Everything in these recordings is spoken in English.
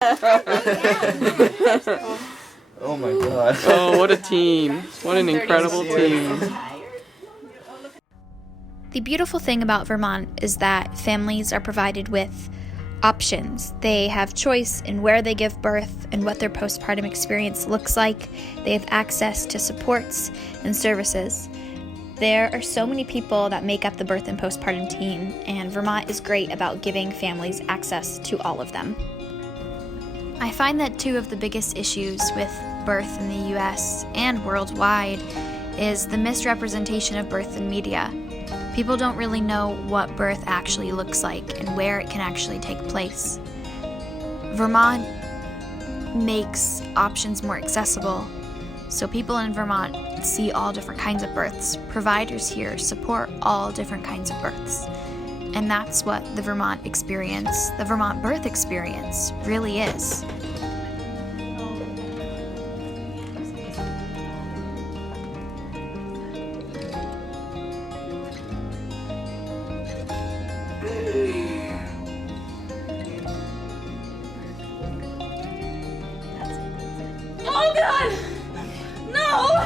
Oh my god. Oh, what a team. What an incredible team. The beautiful thing about Vermont is that families are provided with options. They have choice in where they give birth and what their postpartum experience looks like. They have access to supports and services. There are so many people that make up the birth and postpartum team, and Vermont is great about giving families access to all of them. I find that two of the biggest issues with birth in the US and worldwide is the misrepresentation of birth in media. People don't really know what birth actually looks like and where it can actually take place. Vermont makes options more accessible, so people in Vermont see all different kinds of births. Providers here support all different kinds of births. And that's what the Vermont experience, the Vermont Birth Experience, really is. Oh God! No!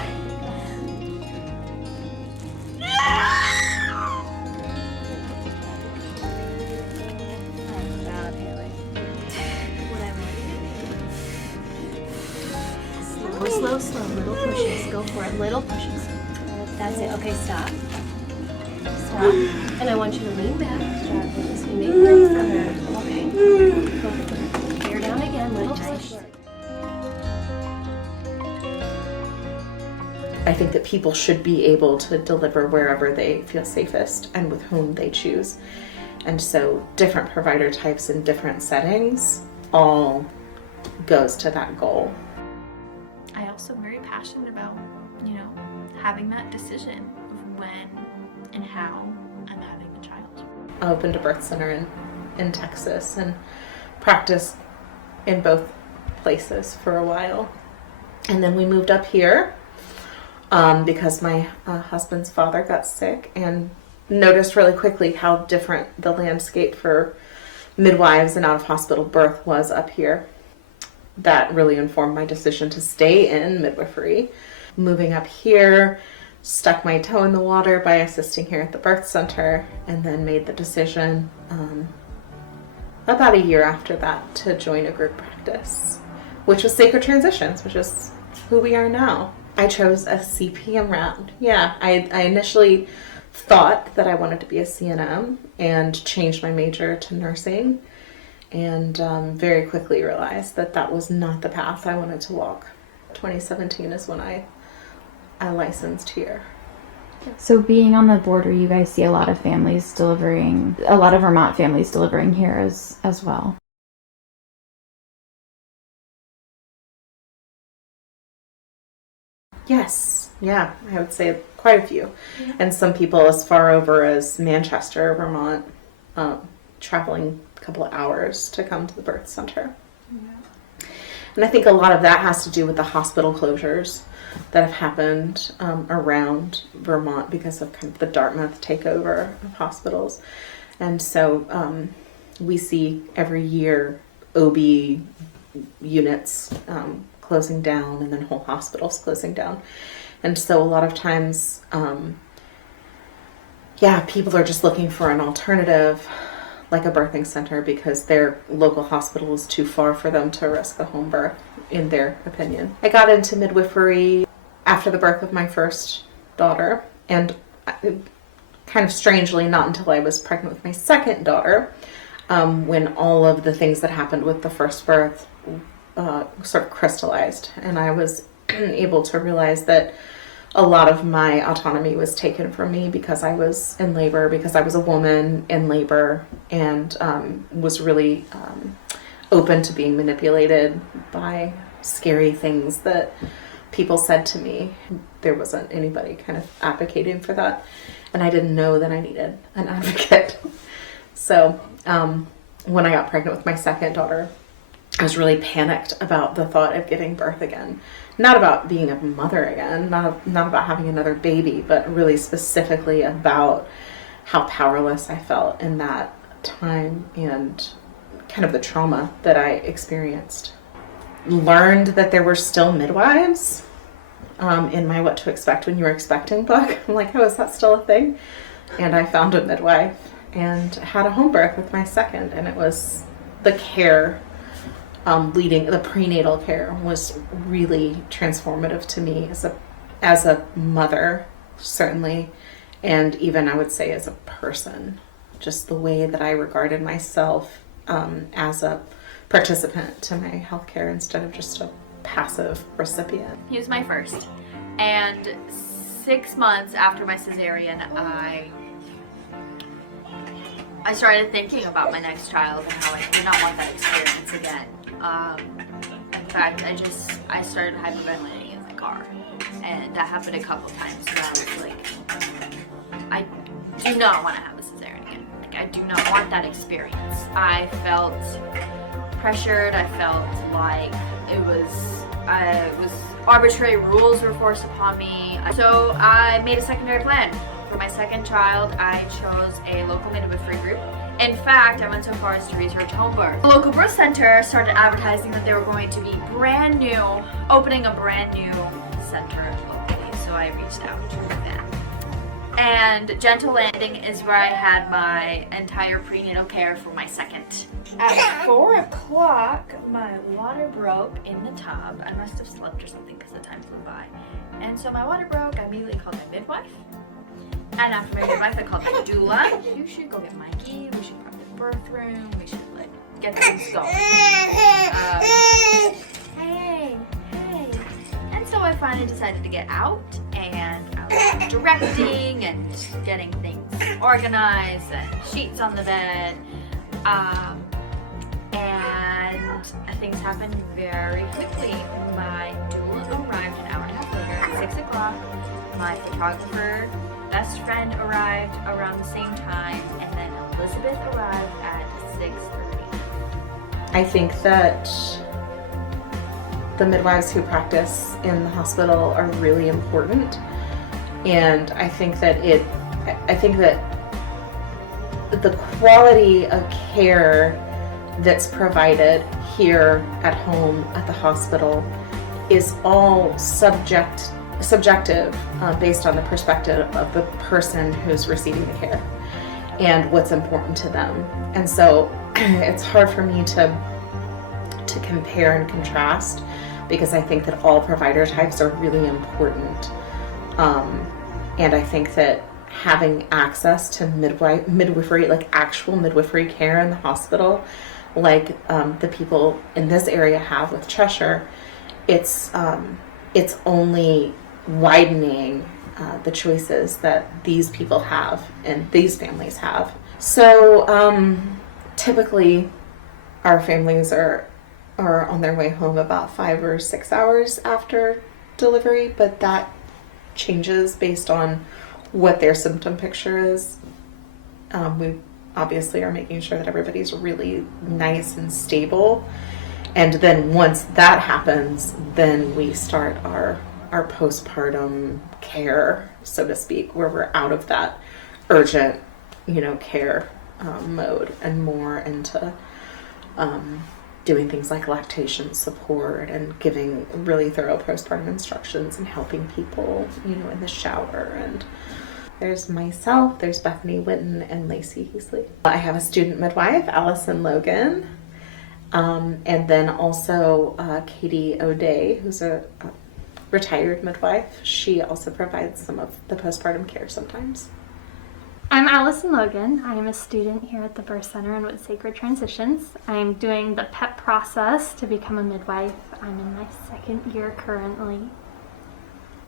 Slow, slow, little pushes. Go for it, little pushes. That's it. Okay, stop. Stop. And I want you to lean back. Just make room for her. Okay. Go. Bear down again, little push. I think that people should be able to deliver wherever they feel safest and with whom they choose. And so different provider types in different settings all goes to that goal. I also am very passionate about, having that decision of when and how I'm having a child. I opened a birth center in Texas and practiced in both places for a while. And then we moved up here because my husband's father got sick, and noticed really quickly how different the landscape for midwives and out-of-hospital birth was up here. That really informed my decision to stay in midwifery. Moving up here, stuck my toe in the water by assisting here at the birth center, and then made the decision about a year after that to join a group practice, which was Sacred Transitions, which is who we are now. I chose a CPM route. Yeah, I initially thought that I wanted to be a CNM and changed my major to nursing, and very quickly realized that that was not the path I wanted to walk. 2017 is when I licensed here. So being on the border, you guys see a lot of families delivering, a lot of Vermont families delivering here as well. Yes, yeah, I would say quite a few. Yeah. And some people as far over as Manchester, Vermont, traveling a couple of hours to come to the birth center. Yeah. And I think a lot of that has to do with the hospital closures that have happened around Vermont because of kind of the Dartmouth takeover of hospitals. And so we see every year OB units closing down, and then whole hospitals closing down. And so a lot of times, people are just looking for an alternative, like a birthing center, because their local hospital is too far for them to risk a home birth, in their opinion. I got into midwifery after the birth of my first daughter, and kind of strangely, not until I was pregnant with my second daughter, when all of the things that happened with the first birth sort of crystallized, and I was able to realize that a lot of my autonomy was taken from me because I was in labor, because I was a woman in labor, and was really open to being manipulated by scary things that people said to me. There wasn't anybody kind of advocating for that, and I didn't know that I needed an advocate. So when I got pregnant with my second daughter, I was really panicked about the thought of giving birth again. Not about being a mother again, not about having another baby, but really specifically about how powerless I felt in that time, and kind of the trauma that I experienced. Learned that there were still midwives in my What to Expect When You Were Expecting book. I'm like, oh, is that still a thing? And I found a midwife and had a home birth with my second, and it was the care leading, the prenatal care was really transformative to me as a mother, certainly, and even I would say as a person. Just the way that I regarded myself as a participant to my healthcare instead of just a passive recipient. He was my first. And 6 months after my cesarean, I started thinking about my next child and how I did not want that experience again. In fact, I started hyperventilating in my car. And that happened a couple times where I was like, I do not want to have a cesarean again. Like, I do not want that experience. I felt pressured. I felt like it was arbitrary rules were forced upon me. So I made a secondary plan. For my second child, I chose a local midwifery group. In fact, I went so far as to research home birth. The local birth center started advertising that they were going to be opening a brand new center locally. So I reached out to that. And Gentle Landing is where I had my entire prenatal care for my second. At 4 o'clock, my water broke in the tub. I must have slept or something because the time flew by. And so my water broke. I immediately called my midwife. And after my midwife, I called my doula. You should go get Mikey. We should prep the birth room. We should get things going. Hey. And so I finally decided to get out, and I was directing and getting things organized and sheets on the bed. And things happened very quickly. My doula arrived an hour and a half later at 6 o'clock. My photographer best friend arrived around the same time, and then Elizabeth arrived at 6:30. I think that the midwives who practice in the hospital are really important, and I think that the quality of care that's provided here at home at the hospital is all subjective based on the perspective of the person who's receiving the care and what's important to them. And so it's hard for me to compare and contrast, because I think that all provider types are really important. And I think that having access to midwifery, like actual midwifery care in the hospital, like the people in this area have with Cheshire, it's only widening the choices that these people have and these families have. So typically our families are on their way home about 5 or 6 hours after delivery, but that changes based on what their symptom picture is. We obviously are making sure that everybody's really nice and stable, and then once that happens, then we start our postpartum care, so to speak, where we're out of that urgent, care mode and more into doing things like lactation support and giving really thorough postpartum instructions and helping people, in the shower. And there's myself, there's Bethany Witten, and Lacey Heasley. I have a student midwife, Allison Logan, and then also Katie O'Day, who's a retired midwife. She also provides some of the postpartum care sometimes. I'm Allison Logan. I am a student here at the Birth Center and with Sacred Transitions. I'm doing the PEP process to become a midwife. I'm in my second year currently.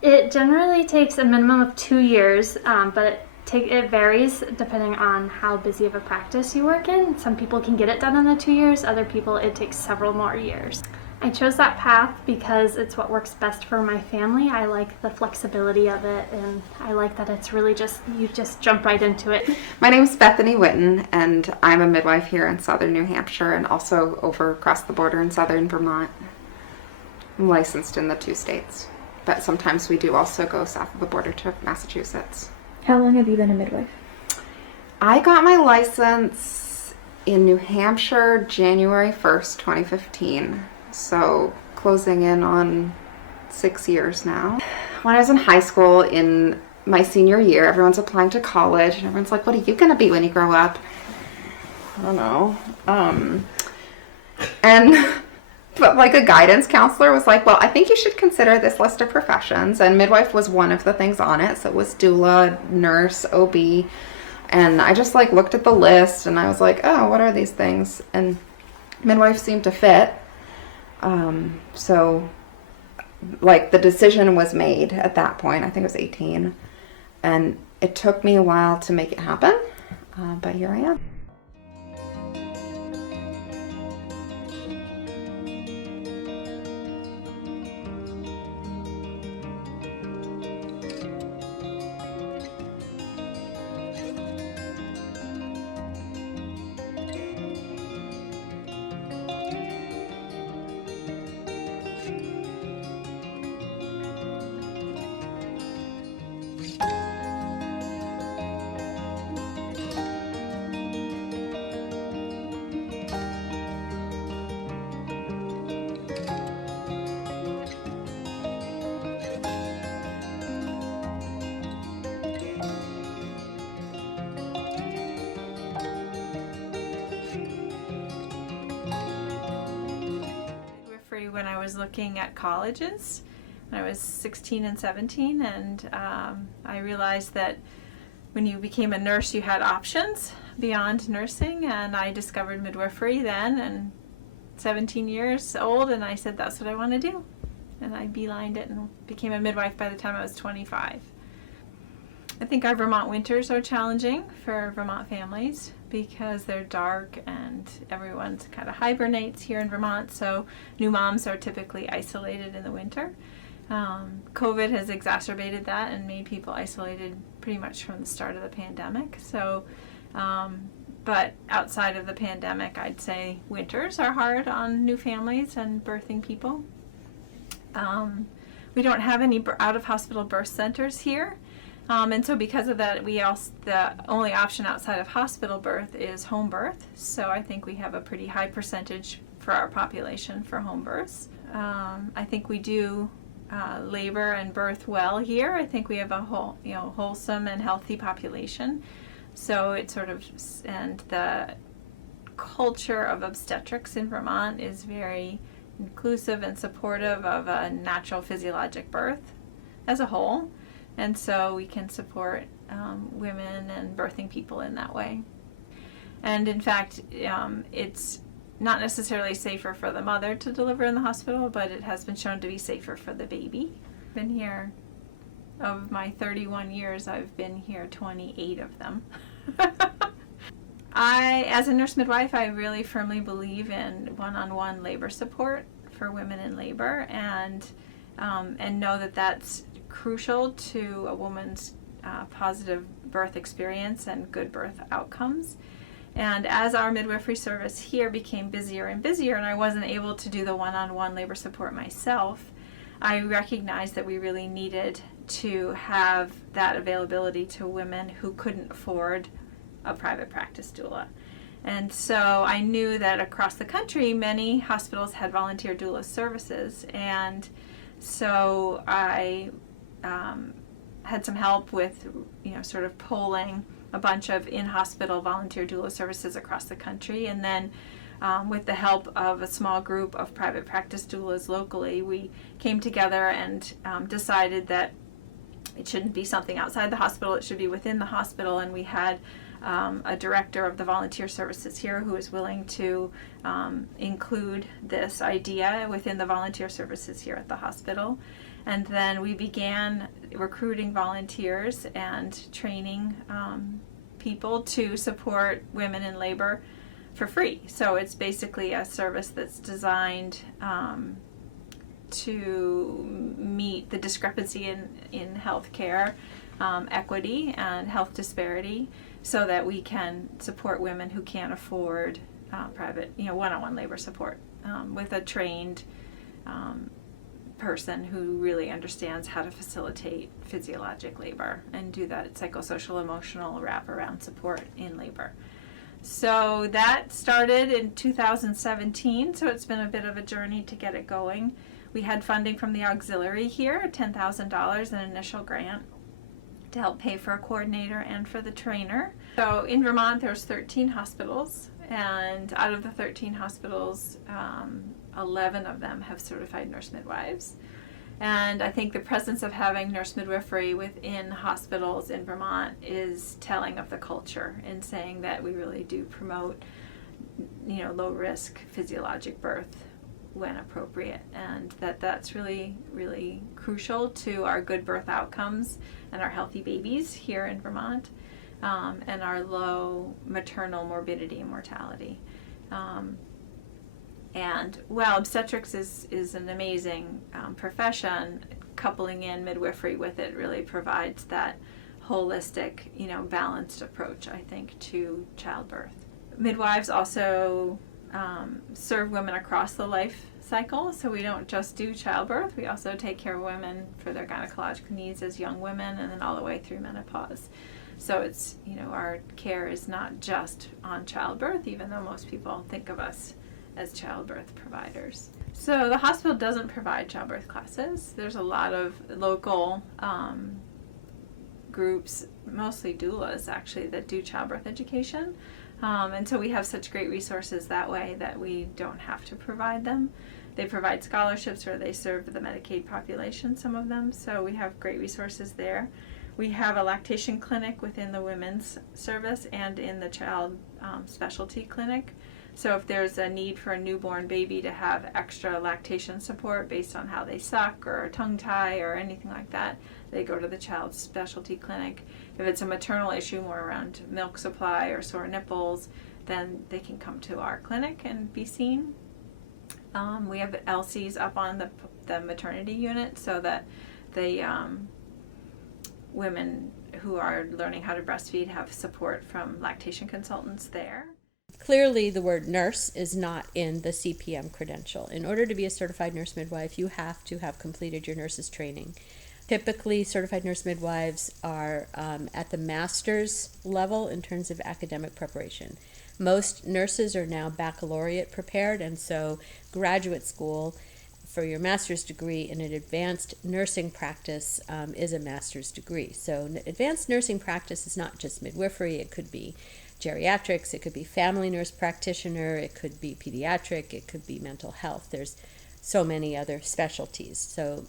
It generally takes a minimum of 2 years, but it varies depending on how busy of a practice you work in. Some people can get it done in the 2 years, other people it takes several more years. I chose that path because it's what works best for my family. I like the flexibility of it, and I like that it's really you just jump right into it. My name is Bethany Witten, and I'm a midwife here in southern New Hampshire and also over across the border in southern Vermont. I'm licensed in the 2 states, but sometimes we do also go south of the border to Massachusetts. How long have you been a midwife? I got my license in New Hampshire, January 1st, 2015. So closing in on 6 years now. When I was in high school in my senior year, everyone's applying to college and everyone's like, what are you going to be when you grow up? I don't know. But like a guidance counselor was like, well, I think you should consider this list of professions. And midwife was one of the things on it. So it was doula, nurse, OB. And I just like looked at the list and I was like, oh, what are these things? And midwife seemed to fit. So like the decision was made at that point. I think I was 18. And it took me a while to make it happen. But here I am. When I was looking at colleges when I was 16 and 17, and I realized that when you became a nurse you had options beyond nursing, and I discovered midwifery then, and 17 years old, and I said that's what I want to do, and I beelined it and became a midwife by the time I was 25. I think our Vermont winters are challenging for Vermont families because they're dark and everyone kind of hibernates here in Vermont, so new moms are typically isolated in the winter. COVID has exacerbated that and made people isolated pretty much from the start of the pandemic. So, but outside of the pandemic, I'd say winters are hard on new families and birthing people. We don't have any out-of-hospital birth centers here. And so because of that, the only option outside of hospital birth is home birth. So I think we have a pretty high percentage for our population for home births. I think we do labor and birth well here. I think we have a wholesome and healthy population. So it sort of, and the culture of obstetrics in Vermont is very inclusive and supportive of a natural physiologic birth as a whole. And so we can support women and birthing people in that way. And in fact, it's not necessarily safer for the mother to deliver in the hospital, but it has been shown to be safer for the baby. I've been here, of my 31 years, I've been here 28 of them. As a nurse midwife, I really firmly believe in one-on-one labor support for women in labor, and know that that's crucial to a woman's positive birth experience and good birth outcomes. And as our midwifery service here became busier and busier, and I wasn't able to do the one-on-one labor support myself, I recognized that we really needed to have that availability to women who couldn't afford a private practice doula. And so I knew that across the country, many hospitals had volunteer doula services, and so I had some help with, sort of polling a bunch of in-hospital volunteer doula services across the country, and then with the help of a small group of private practice doulas locally, we came together and decided that it shouldn't be something outside the hospital, it should be within the hospital, and we had a director of the volunteer services here who was willing to include this idea within the volunteer services here at the hospital. And then we began recruiting volunteers and training people to support women in labor for free. So it's basically a service that's designed to meet the discrepancy in healthcare equity and health disparity, so that we can support women who can't afford private, one-on-one labor support with a trained person who really understands how to facilitate physiologic labor and do that psychosocial emotional wraparound support in labor. So that started in 2017, so it's been a bit of a journey to get it going. We had funding from the auxiliary here, $10,000, an initial grant to help pay for a coordinator and for the trainer. So in Vermont, there's 13 hospitals, and out of the 13 hospitals, 11 of them have certified nurse midwives. And I think the presence of having nurse midwifery within hospitals in Vermont is telling of the culture in saying that we really do promote, low risk physiologic birth when appropriate, and that's really, really crucial to our good birth outcomes and our healthy babies here in Vermont, and our low maternal morbidity and mortality. And while obstetrics is an amazing profession, coupling in midwifery with it really provides that holistic, balanced approach, I think, to childbirth. Midwives also serve women across the life cycle, so we don't just do childbirth, we also take care of women for their gynecological needs as young women and then all the way through menopause. So it's, our care is not just on childbirth, even though most people think of us as childbirth providers. So the hospital doesn't provide childbirth classes. There's a lot of local groups, mostly doulas actually, that do childbirth education. And so we have such great resources that way that we don't have to provide them. They provide scholarships, or they serve the Medicaid population, some of them, so we have great resources there. We have a lactation clinic within the women's service and in the child specialty clinic. So if there's a need for a newborn baby to have extra lactation support based on how they suck or tongue tie or anything like that, they go to the child specialty clinic. If it's a maternal issue more around milk supply or sore nipples, then they can come to our clinic and be seen. We have LCs up on the maternity unit so that the women who are learning how to breastfeed have support from lactation consultants there. Clearly, the word nurse is not in the CPM credential. In order to be a certified nurse midwife, you have to have completed your nurse's training. Typically, certified nurse midwives are at the master's level in terms of academic preparation. Most nurses are now baccalaureate prepared, and so graduate school for your master's degree in an advanced nursing practice is a master's degree. So advanced nursing practice is not just midwifery, it could be geriatrics, it could be family nurse practitioner, it could be pediatric, it could be mental health. There's so many other specialties. So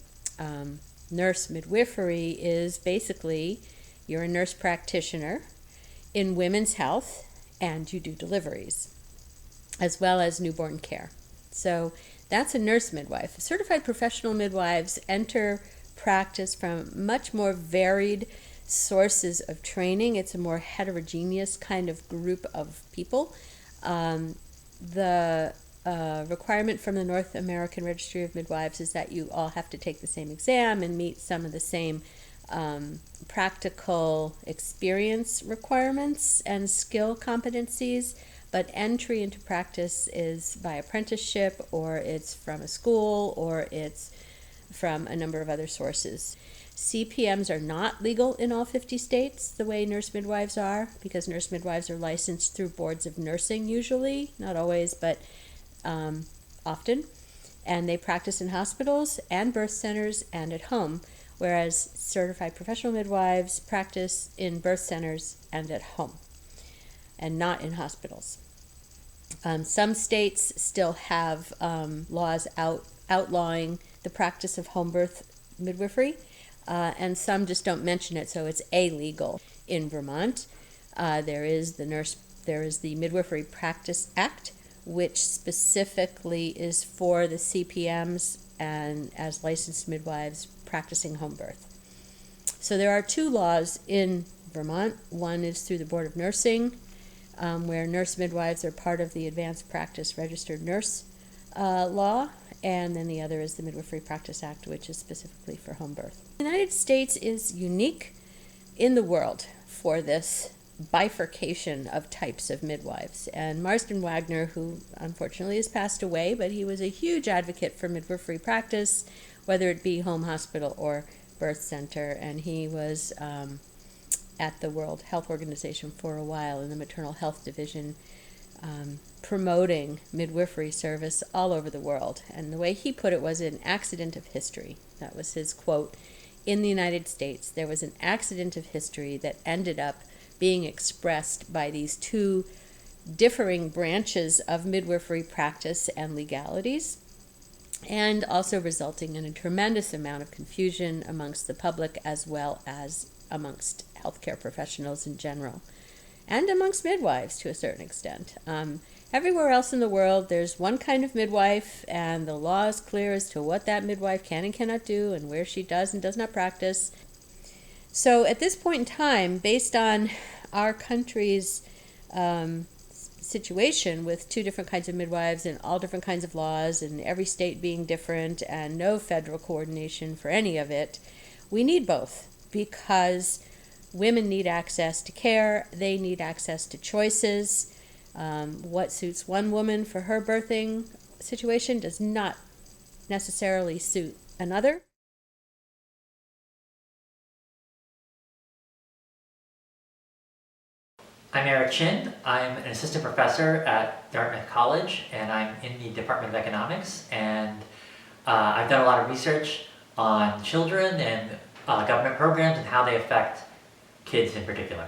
nurse midwifery is basically you're a nurse practitioner in women's health and you do deliveries as well as newborn care. So that's a nurse midwife. Certified professional midwives enter practice from much more varied sources of training. It's a more heterogeneous kind of group of people. The requirement from the North American Registry of Midwives is that you all have to take the same exam and meet some of the same practical experience requirements and skill competencies, but entry into practice is by apprenticeship, or it's from a school, or it's from a number of other sources. CPMs are not legal in all 50 states the way nurse midwives are, because nurse midwives are licensed through boards of nursing usually, not always, but often, and they practice in hospitals and birth centers and at home, whereas certified professional midwives practice in birth centers and at home and not in hospitals. Some states still have laws outlawing the practice of home birth midwifery, and some just don't mention it, so it's illegal. In Vermont, there is the Midwifery Practice Act, which specifically is for the CPMs and as licensed midwives practicing home birth. So there are two laws in Vermont. One is through the Board of Nursing, where nurse midwives are part of the Advanced Practice Registered Nurse law, and then the other is the Midwifery Practice Act, which is specifically for home birth. The United States is unique in the world for this bifurcation of types of midwives. And Marston Wagner, who unfortunately has passed away, but he was a huge advocate for midwifery practice, whether it be home hospital or birth center, and he was at the World Health Organization for a while in the maternal health division, promoting midwifery service all over the world. And the way he put it was an accident of history. That was his quote. In the United States, there was an accident of history that ended up being expressed by these two differing branches of midwifery practice and legalities, and also resulting in a tremendous amount of confusion amongst the public as well as amongst healthcare professionals in general, and amongst midwives to a certain extent. Everywhere else in the world, there's one kind of midwife, and the law is clear as to what that midwife can and cannot do and where she does and does not practice. So at this point in time, based on our country's situation with two different kinds of midwives and all different kinds of laws and every state being different and no federal coordination for any of it, we need both, because women need access to care, they need access to choices. What suits one woman for her birthing situation does not necessarily suit another. I'm Eric Chin. I'm an assistant professor at Dartmouth College, and I'm in the Department of Economics, and I've done a lot of research on children and government programs and how they affect kids in particular.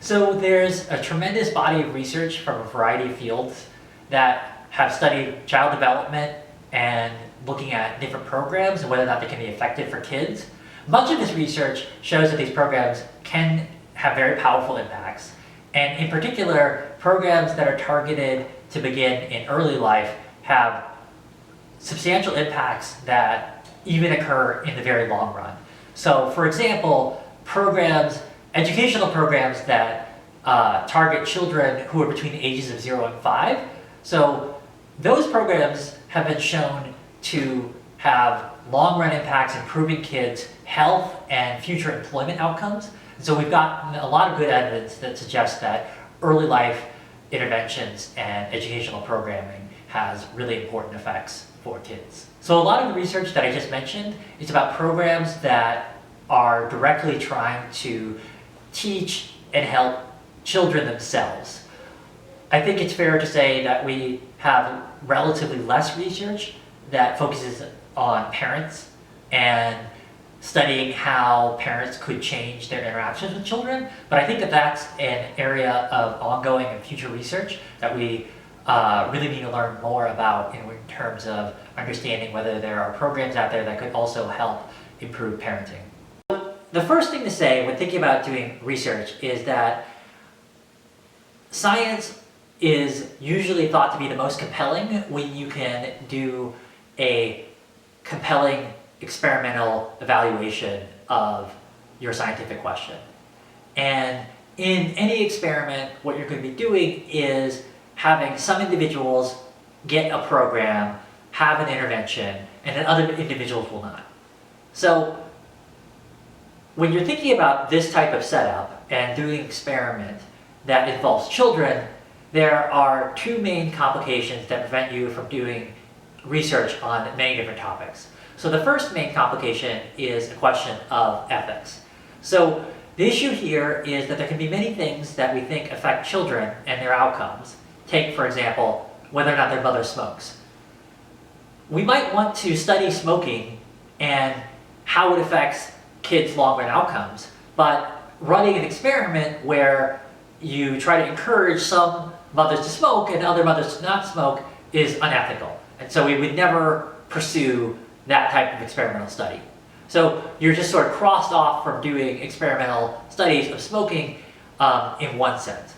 So there's a tremendous body of research from a variety of fields that have studied child development and looking at different programs and whether or not they can be effective for kids. Much of this research shows that these programs can have very powerful impacts. And in particular, programs that are targeted to begin in early life have substantial impacts that even occur in the very long run. So for example, educational programs that target children who are between the ages of 0 and 5. So those programs have been shown to have long-run impacts improving kids' health and future employment outcomes. So we've gotten a lot of good evidence that suggests that early life interventions and educational programming has really important effects for kids. So a lot of the research that I just mentioned is about programs that are directly trying to teach and help children themselves. I think it's fair to say that we have relatively less research that focuses on parents and studying how parents could change their interactions with children, but I think that that's an area of ongoing and future research that we really need to learn more about in terms of understanding whether there are programs out there that could also help improve parenting. The first thing to say when thinking about doing research is that science is usually thought to be the most compelling when you can do a compelling experimental evaluation of your scientific question. And in any experiment, what you're going to be doing is having some individuals get a program, have an intervention, and then other individuals will not. So when you're thinking about this type of setup and doing an experiment that involves children, there are two main complications that prevent you from doing research on many different topics. So the first main complication is a question of ethics. So the issue here is that there can be many things that we think affect children and their outcomes. Take, for example, whether or not their mother smokes. We might want to study smoking and how it affects kids' long-run outcomes, but running an experiment where you try to encourage some mothers to smoke and other mothers to not smoke is unethical. And so we would never pursue that type of experimental study. So you're just sort of crossed off from doing experimental studies of smoking in one sense.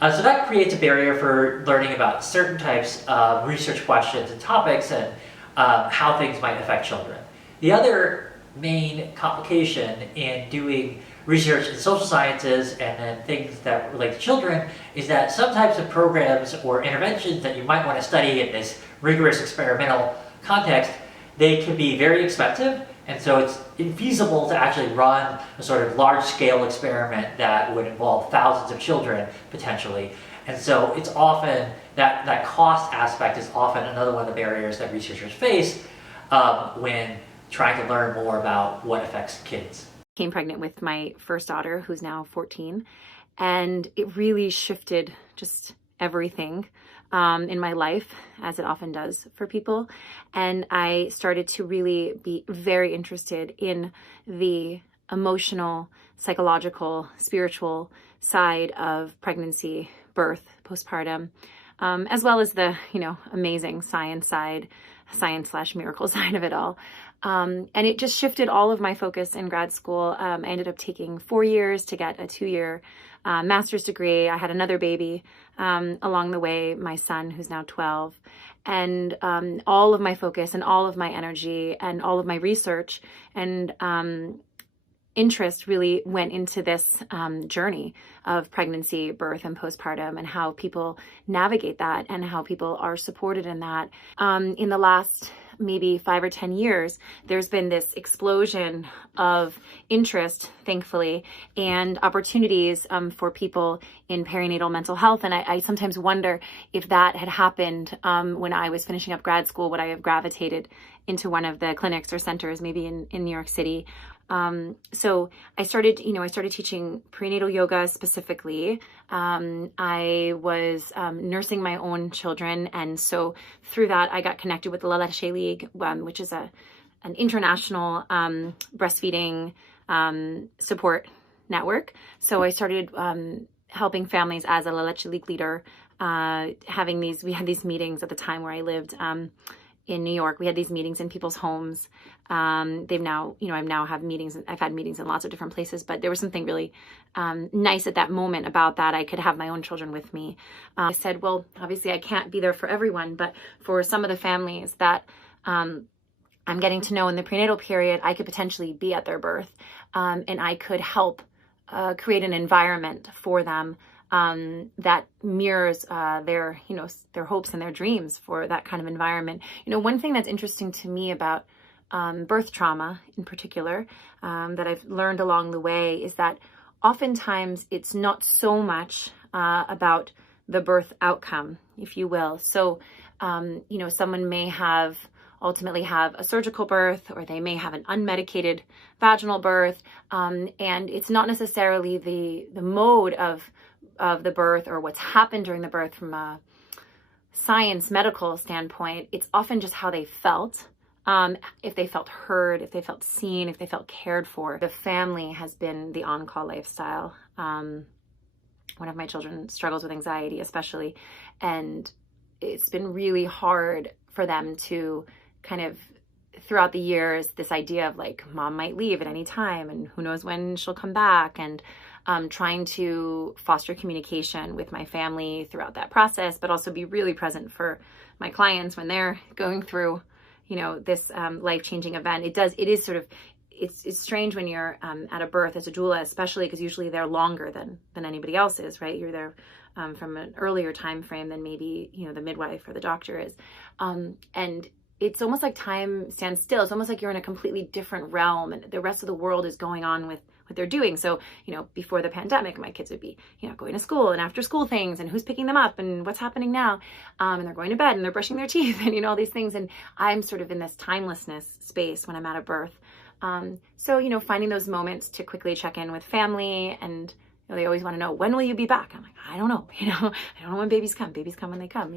So that creates a barrier for learning about certain types of research questions and topics and how things might affect children. The other main complication in doing research in social sciences and then things that relate to children is that some types of programs or interventions that you might want to study in this rigorous experimental context, they can be very expensive, and so it's infeasible to actually run a sort of large-scale experiment that would involve thousands of children potentially. And so it's often, that cost aspect is often another one of the barriers that researchers face when trying to learn more about what affects kids. became pregnant with my first daughter, who's now 14. And it really shifted just everything in my life, as it often does for people. And I started to really be very interested in the emotional, psychological, spiritual side of pregnancy, birth, postpartum, as well as the, amazing science/miracle side of it all. And it just shifted all of my focus in grad school. I ended up taking 4 years to get a 2-year master's degree. I had another baby along the way, my son, who's now 12. And all of my focus and all of my energy and all of my research and interest really went into this journey of pregnancy, birth, and postpartum, and how people navigate that and how people are supported in that. In the last maybe 5 or 10 years, there's been this explosion of interest, thankfully, and opportunities for people in perinatal mental health. And I sometimes wonder if that had happened when I was finishing up grad school, would I have gravitated into one of the clinics or centers, maybe in New York City. So I started teaching prenatal yoga specifically. I was nursing my own children. And so through that, I got connected with the La Leche League, which is an international breastfeeding support network. So I started helping families as a La Leche League leader, we had these meetings at the time where I lived in New York. We had these meetings in people's homes. I've had meetings in lots of different places, but there was something really nice at that moment about that. I could have my own children with me. I said, well, obviously I can't be there for everyone, but for some of the families that I'm getting to know in the prenatal period, I could potentially be at their birth, and I could help create an environment for them that mirrors their hopes and their dreams for that kind of environment. One thing that's interesting to me about birth trauma in particular, that I've learned along the way, is that oftentimes it's not so much about the birth outcome, if you will. So, someone may ultimately have a surgical birth, or they may have an unmedicated vaginal birth, and it's not necessarily the mode of the birth or what's happened during the birth from a science medical standpoint. It's often just how they felt, if they felt heard, if they felt seen, if they felt cared for. The family has been the on-call lifestyle. One of my children struggles with anxiety especially, and it's been really hard for them to kind of, throughout the years, this idea of like, mom might leave at any time and who knows when she'll come back, and trying to foster communication with my family throughout that process, but also be really present for my clients when they're going through, this life-changing event. It's strange when you're at a birth as a doula, especially because usually they're longer than anybody else is, right? You're there from an earlier time frame than maybe, the midwife or the doctor is. And it's almost like time stands still. It's almost like you're in a completely different realm and the rest of the world is going on with what they're doing. So, before the pandemic, my kids would be, going to school and after school things and who's picking them up and what's happening now. And they're going to bed and they're brushing their teeth and, all these things. And I'm sort of in this timelessness space when I'm at a birth. So, finding those moments to quickly check in with family, and they always want to know, when will you be back? I'm like, I don't know, I don't know when babies come. Babies come when they come,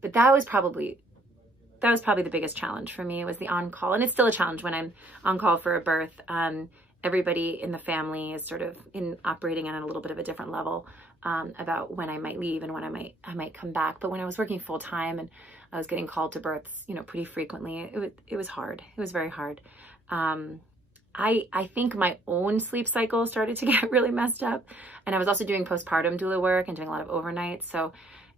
but that was probably the biggest challenge for me, was the on-call. And it's still a challenge when I'm on call for a birth. Everybody in the family is sort of operating on a little bit of a different level about when I might leave and when I might come back. But when I was working full time and I was getting called to births, pretty frequently, it was hard. It was very hard. I think my own sleep cycle started to get really messed up, and I was also doing postpartum doula work and doing a lot of overnight. So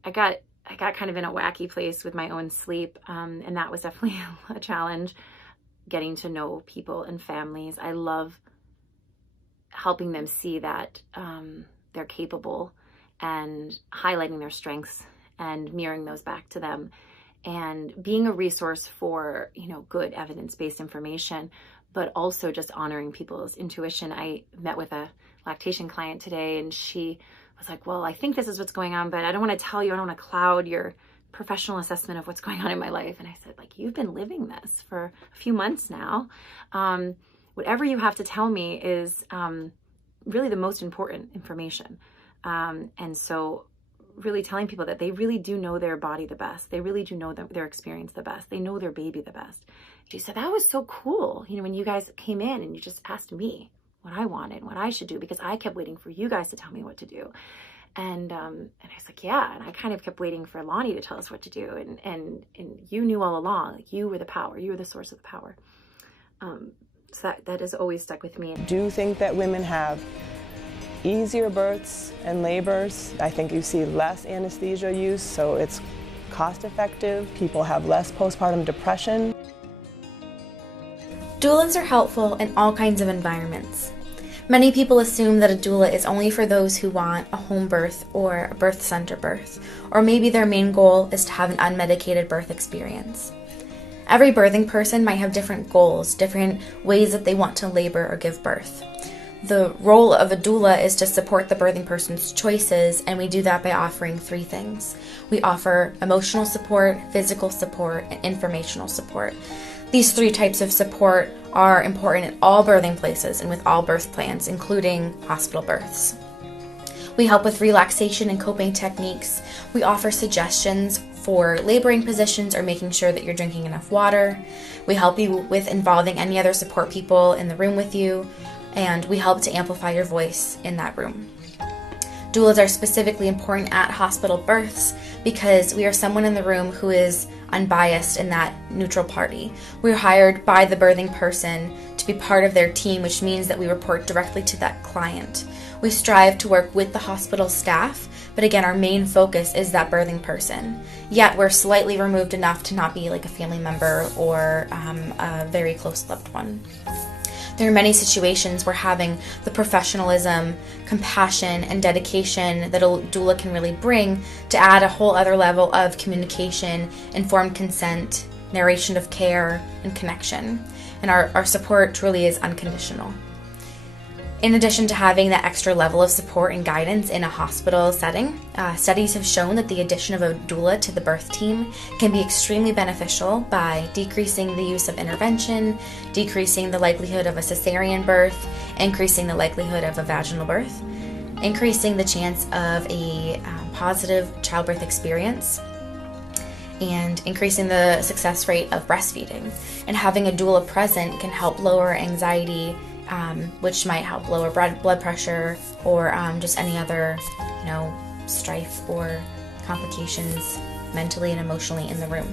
I got kind of in a wacky place with my own sleep, and that was definitely a challenge. Getting to know people and families, I love helping them see that they're capable, and highlighting their strengths and mirroring those back to them, and being a resource for good evidence-based information, but also just honoring people's intuition. I met with a lactation client today, and she was like, well, I think this is what's going on, but I don't want to tell you. I don't want to cloud your professional assessment of what's going on in my life. And I said, you've been living this for a few months now. whatever you have to tell me is really the most important information. And so really telling people that they really do know their body the best. They really do know their experience the best. They know their baby the best. She said, that was so cool. You know, when you guys came in and you just asked me what I wanted, what I should do, because I kept waiting for you guys to tell me what to do. And I was like, yeah. And I kind of kept waiting for Lonnie to tell us what to do. And you knew all along, like you were the power, you were the source of the power. So that has always stuck with me. Do you think that women have easier births and labors? I think you see less anesthesia use, so it's cost effective. People have less postpartum depression. Doulas are helpful in all kinds of environments. Many people assume that a doula is only for those who want a home birth or a birth center birth, or maybe their main goal is to have an unmedicated birth experience. Every birthing person might have different goals, different ways that they want to labor or give birth. The role of a doula is to support the birthing person's choices, and we do that by offering 3 things. We offer emotional support, physical support, and informational support. These 3 types of support are important in all birthing places and with all birth plans, including hospital births. We help with relaxation and coping techniques. We offer suggestions for laboring positions or making sure that you're drinking enough water. We help you with involving any other support people in the room with you, and we help to amplify your voice in that room. Doulas are specifically important at hospital births because we are someone in the room who is unbiased in that neutral party. We're hired by the birthing person to be part of their team, which means that we report directly to that client. We strive to work with the hospital staff, but again, our main focus is that birthing person. Yet we're slightly removed enough to not be like a family member or a very close loved one. There are many situations where having the professionalism, compassion, and dedication that a doula can really bring to add a whole other level of communication, informed consent, narration of care, and connection. And our support truly is unconditional. In addition to having that extra level of support and guidance in a hospital setting, studies have shown that the addition of a doula to the birth team can be extremely beneficial by decreasing the use of intervention, decreasing the likelihood of a cesarean birth, increasing the likelihood of a vaginal birth, increasing the chance of a positive childbirth experience, and increasing the success rate of breastfeeding. And having a doula present can help lower anxiety, which might help lower blood pressure or just any other, strife or complications mentally and emotionally in the room.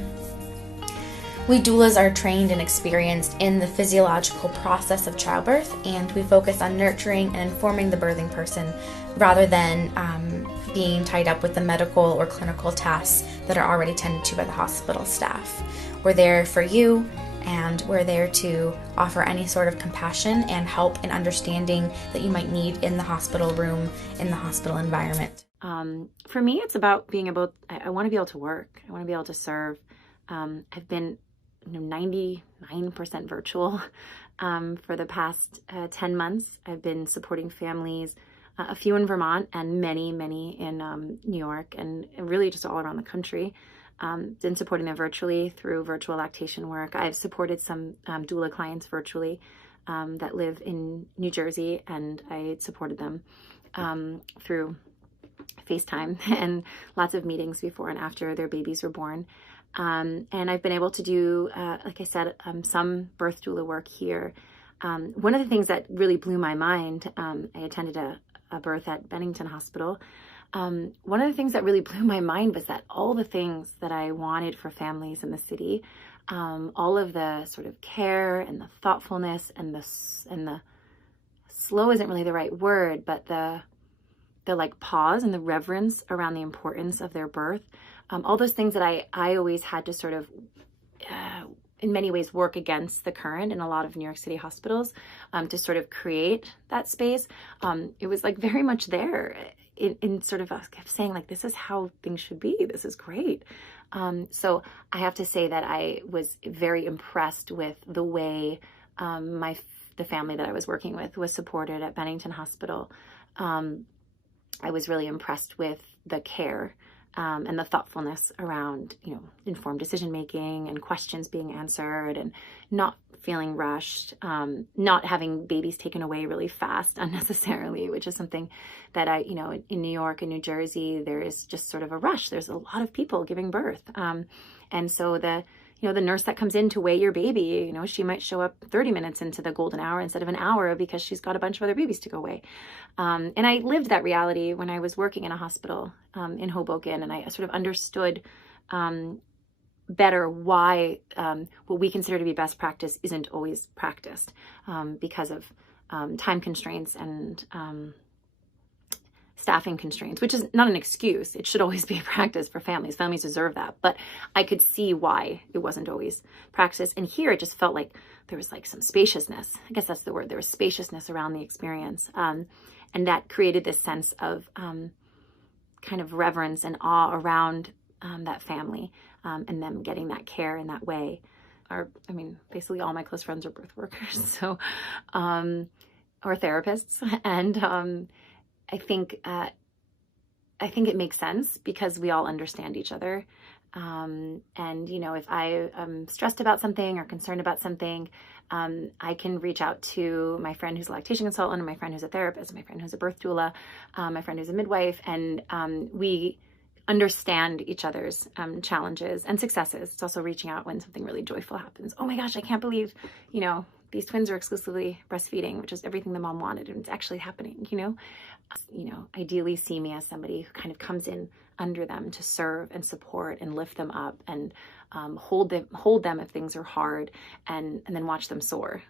We doulas are trained and experienced in the physiological process of childbirth, and we focus on nurturing and informing the birthing person rather than being tied up with the medical or clinical tasks that are already tended to by the hospital staff. We're there for you, and we're there to offer any sort of compassion and help and understanding that you might need in the hospital room, in the hospital environment. For me, it's about being able, I want to be able to work. I want to be able to serve. I've been 99% virtual for the past 10 months. I've been supporting families, a few in Vermont and many in New York, and really just all around the country. Been supporting them virtually through virtual lactation work. I've supported some doula clients virtually that live in New Jersey, and I supported them through FaceTime and lots of meetings before and after their babies were born. And I've been able to do, like I said, some birth doula work here. One of the things that really blew my mind, I attended a birth at Bennington Hospital. One of the things that really blew my mind was that all the things that I wanted for families in the city, all of the sort of care and the thoughtfulness and the slow isn't really the right word, but the like pause and the reverence around the importance of their birth, all those things that I always had to sort of in many ways work against the current in a lot of New York City hospitals to sort of create that space. It was like very much there in sort of, I kept saying like, this is how things should be. This is great. So I have to say that I was very impressed with the way the family that I was working with was supported at Bennington Hospital. I was really impressed with the care and the thoughtfulness around, informed decision making and questions being answered, and not feeling rushed, not having babies taken away really fast unnecessarily, which is something that in New York and New Jersey, there is just sort of a rush. There's a lot of people giving birth. And so the nurse that comes in to weigh your baby, she might show up 30 minutes into the golden hour instead of an hour because she's got a bunch of other babies to go weigh. And I lived that reality when I was working in a hospital in Hoboken, and I sort of understood better why what we consider to be best practice isn't always practiced because of time constraints and staffing constraints, which is not an excuse. It should always be a practice for families. Families deserve that. But I could see why it wasn't always practiced. And here it just felt like there was like some spaciousness. I guess that's the word. There was spaciousness around the experience. And that created this sense of kind of reverence and awe around that family and them getting that care in that way. Basically all my close friends are birth workers, so or therapists. And I think it makes sense because we all understand each other. And, if I am stressed about something or concerned about something, I can reach out to my friend who's a lactation consultant, and my friend who's a therapist, my friend who's a birth doula, my friend who's a midwife, and we understand each other's challenges and successes. It's also reaching out when something really joyful happens. Oh my gosh, I can't believe, these twins are exclusively breastfeeding, which is everything the mom wanted, and it's actually happening, ideally see me as somebody who kind of comes in under them to serve and support and lift them up and hold them if things are hard, and then watch them soar.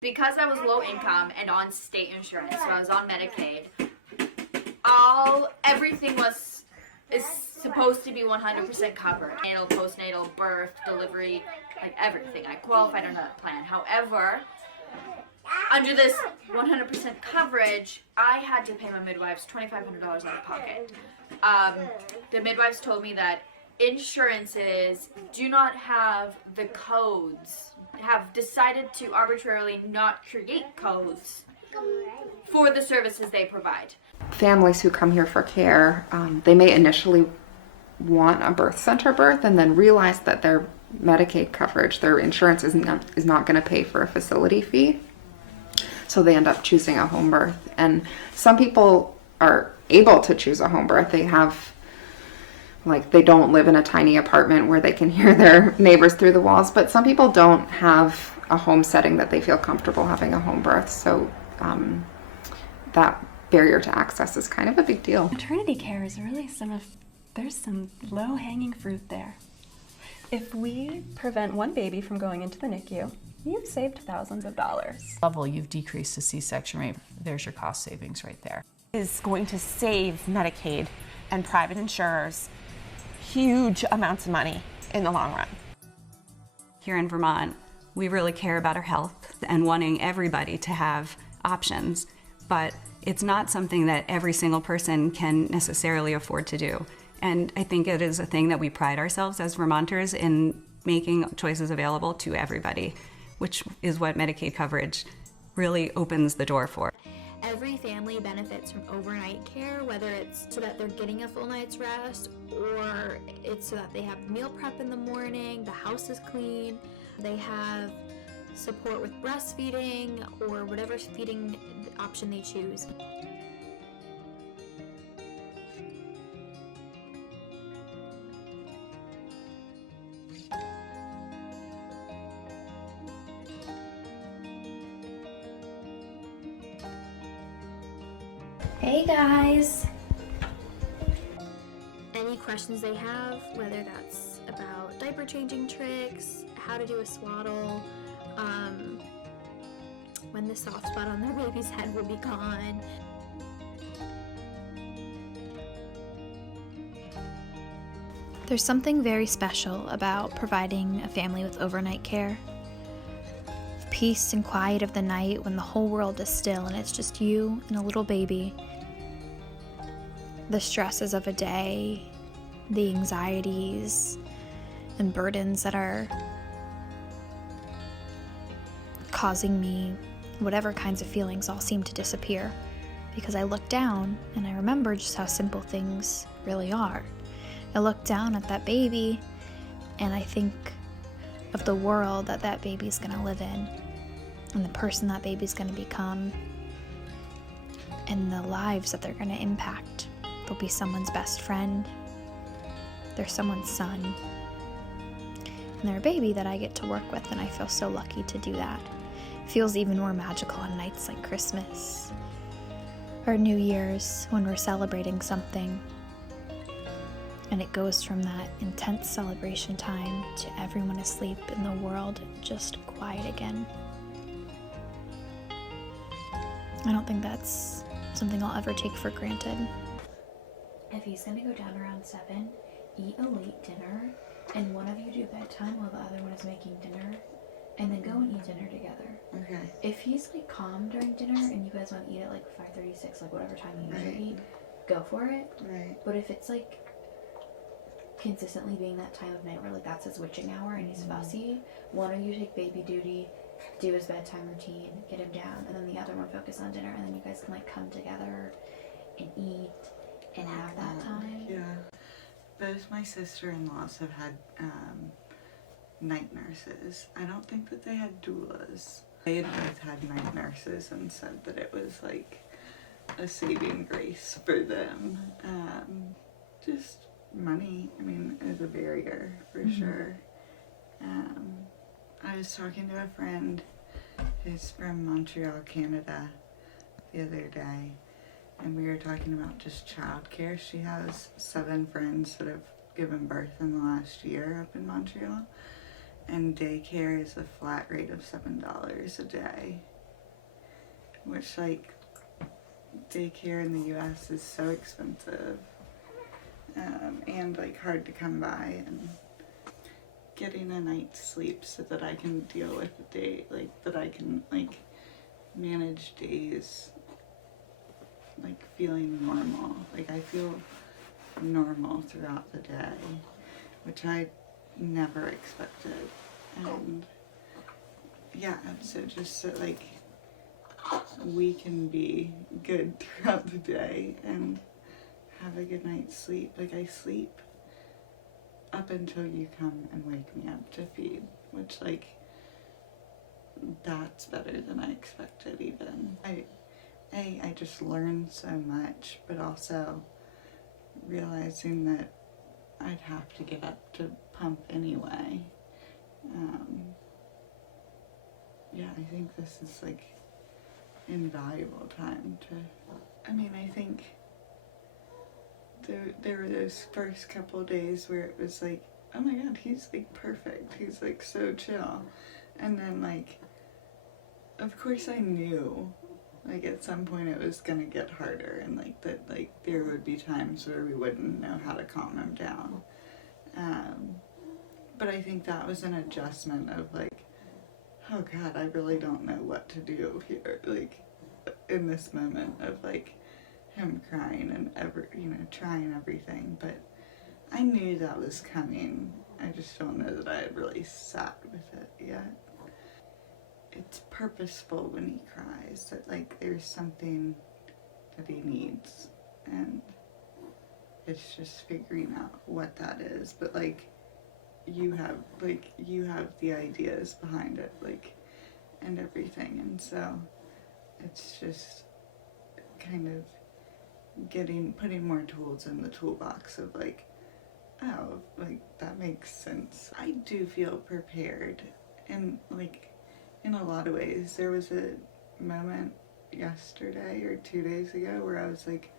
Because I was low income and on state insurance, so I was on Medicaid, everything is supposed to be 100% covered. Natal, postnatal, birth, delivery, like everything. I qualified under that plan. However, under this 100% coverage, I had to pay my midwives $2,500 out of pocket. The midwives told me that insurances do not have the codes, have decided to arbitrarily not create codes for the services they provide. Families who come here for care, they may initially want a birth center birth and then realize that their Medicaid coverage, their insurance is not going to pay for a facility fee. So they end up choosing a home birth. And some people are able to choose a home birth. They don't live in a tiny apartment where they can hear their neighbors through the walls, but some people don't have a home setting that they feel comfortable having a home birth. So that barrier to access is kind of a big deal. Maternity care is really there's some low-hanging fruit there. If we prevent one baby from going into the NICU, you've saved thousands of dollars. Level, you've decreased the C-section rate. There's your cost savings right there. Is going to save Medicaid and private insurers huge amounts of money in the long run. Here in Vermont, we really care about our health and wanting everybody to have options, but it's not something that every single person can necessarily afford to do. And I think it is a thing that we pride ourselves as Vermonters in making choices available to everybody, which is what Medicaid coverage really opens the door for. Every family benefits from overnight care, whether it's so that they're getting a full night's rest, or it's so that they have meal prep in the morning, the house is clean, they have support with breastfeeding, or whatever feeding option they choose. Hey guys! Any questions they have, whether that's about diaper changing tricks, how to do a swaddle, when the soft spot on their baby's head will be gone. There's something very special about providing a family with overnight care. The peace and quiet of the night when the whole world is still and it's just you and a little baby. The stresses of a day, the anxieties and burdens that are causing me whatever kinds of feelings all seem to disappear, because I look down and I remember just how simple things really are. I look down at that baby and I think, of the world that that baby's going to live in, and the person that baby's going to become, and the lives that they're going to impact. They'll be someone's best friend, they're someone's son, and they're a baby that I get to work with, and I feel so lucky to do that. It feels even more magical on nights like Christmas or New Year's when we're celebrating something. And it goes from that intense celebration time to everyone asleep and the world just quiet again. I don't think that's something I'll ever take for granted. If he's gonna go down around 7, eat a late dinner, and one of you do bedtime while the other one is making dinner, and then go and eat dinner together. Okay. If he's like calm during dinner and you guys want to eat at like 5:36, like whatever time you usually eat, go for it. Right. But if it's like consistently being that time of night where like that's his witching hour and he's fussy, one of you take baby duty, do his bedtime routine, get him down, and then the other one focus on dinner, and then you guys can like come together and eat and have that time. Yeah. Both my sister-in-laws have had night nurses. I don't think that they had doulas. They had both had night nurses and said that it was like a saving grace for them. Just money, I mean, is a barrier for sure. I was talking to a friend who's from Montreal, Canada, the other day, and we were talking about just childcare. She has 7 friends that have given birth in the last year up in Montreal, and daycare is a flat rate of $7 a day, which, like, daycare in the US is so expensive, and like hard to come by, and getting a night's sleep so that I can deal with the day, like that I can like manage days like feeling normal. Like I feel normal throughout the day, which I never expected. And yeah, so just so like we can be good throughout the day and have a good night's sleep. Like I sleep up until you come and wake me up to feed, which like that's better than I expected even. I just learned so much, but also realizing that I'd have to get up to pump anyway. Yeah, I think this is like invaluable time to, I mean, I think there were those first couple days where it was like, oh my god, he's like perfect, he's like so chill. And then like, of course I knew like at some point it was gonna get harder, and like that like there would be times where we wouldn't know how to calm him down. But I think that was an adjustment of like, oh god, I really don't know what to do here, like in this moment of like him crying and trying everything. But I knew that was coming. I just don't know that I had really sat with it yet. It's purposeful when he cries, that like there's something that he needs, and it's just figuring out what that is. But like you have the ideas behind it, like, and everything, and so it's just kind of putting more tools in the toolbox of like, oh, like that makes sense. I do feel prepared, and like in a lot of ways. There was a moment yesterday or 2 days ago where I was like,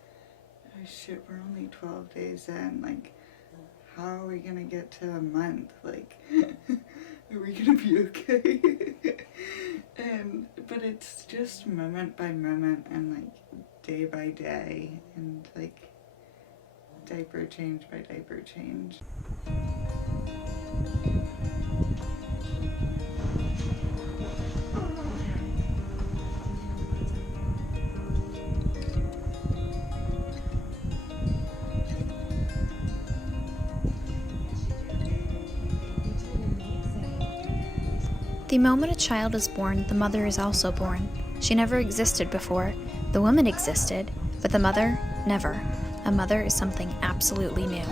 oh shit, we're only 12 days in, like how are we gonna get to a month? Like are we gonna be okay? But it's just moment by moment and like day by day, and like diaper change by diaper change. The moment a child is born, the mother is also born. She never existed before. The woman existed, but the mother, never. A mother is something absolutely new.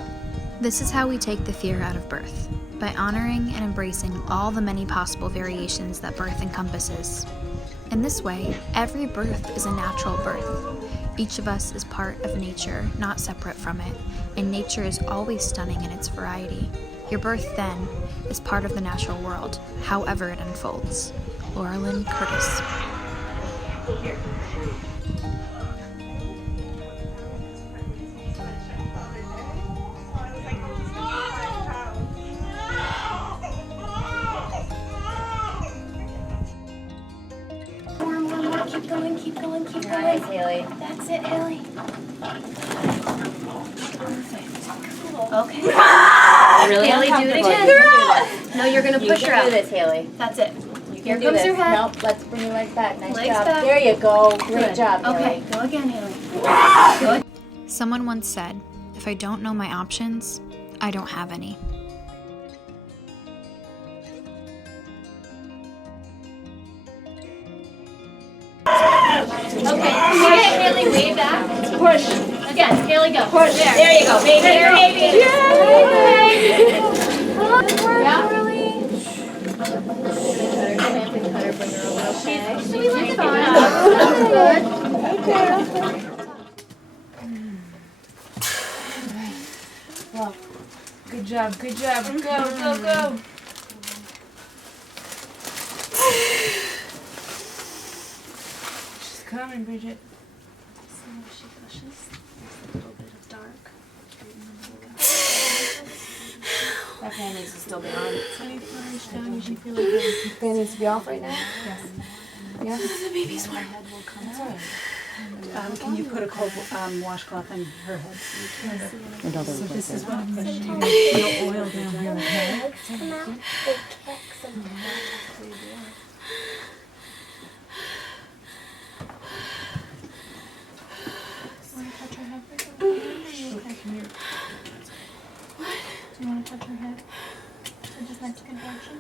This is how we take the fear out of birth. by honoring and embracing all the many possible variations that birth encompasses. In this way, every birth is a natural birth. Each of us is part of nature, not separate from it, and nature is always stunning in its variety. Your birth, then, is part of the natural world, however it unfolds. Laurelyn Curtis. Keep going. Nice, Haley. That's it, Haley. Cool. Okay. Really? Haley, do it again. No, you're gonna push her out. You can do this, Haley. That's it. Here do comes this. your head. Nope, let's bring your legs back. Nice Legs job. back. There you go. Great Good. job, Haley. Okay, go again, Haley. Good. Someone once said, if I don't know my options, I don't have any. Okay, Haley, way back. Push. Again, Haley, go. Push. There you go, baby. There, baby. Yay! Yeah. Well, good job. Go. She's coming, Bridget. So she pushes. There's a little bit of dark. That fan needs to still be on. 24 inch down, you should feel like that. Fan needs to be off right now? Yes. Yeah? The baby's warm. Can you put a cold washcloth on her head? Yes. So this is what I'm going to do. No oil down here, okay? Want to touch her head? Do you want to touch her head? So just Mexican action?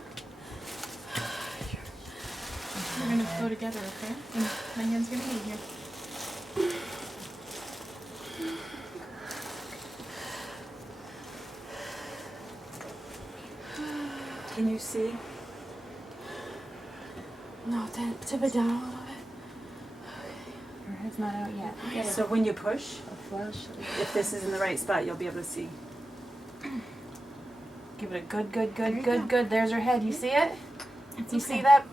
We're going to go together, okay? And my hand's going to be here. Can you see? No, tip it down a little bit. Her head's not out yet. So when you push, if this is in the right spot, you'll be able to see. Give it a good. There's her head. You see it? You see that?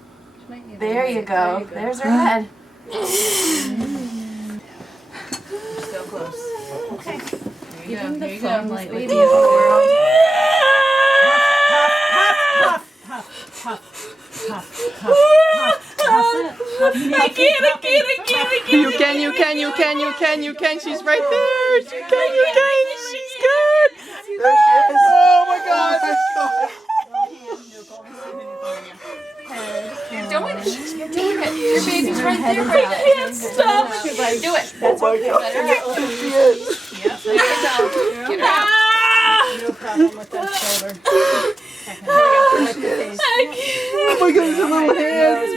There you go. There's her head. Still close. Okay. Here you go. Like baby. puff. I can't. You can. She's right there. You can. She's good. There she is. Oh my God. You're doing it. Your baby's right there. I can't stop. Do it. That's okay. There she is. Yep. There you go. Get her out. No problem with that shoulder. Oh my God, it's a little hand.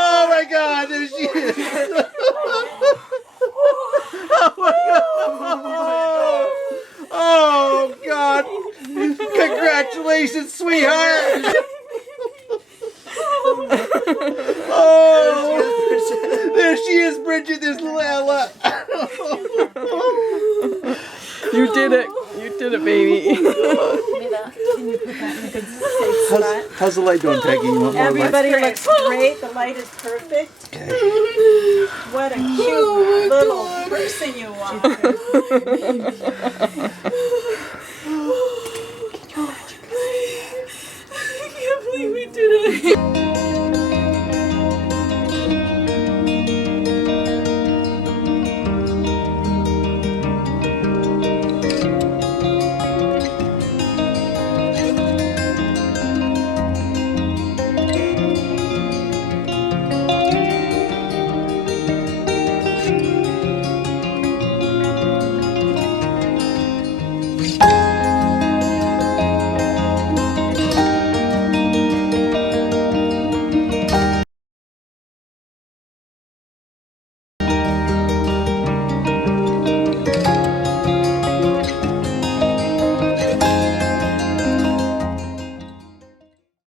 Oh my God, there she is. Oh my God. Oh God. Congratulations, sweetheart. Oh, there she is, Bridget. There's Lila. You did it, baby. Can you put that in a good safe spot? How's the light doing, Peggy? You want more Everybody light? looks great. The light is perfect. Okay. What a cute little person you are.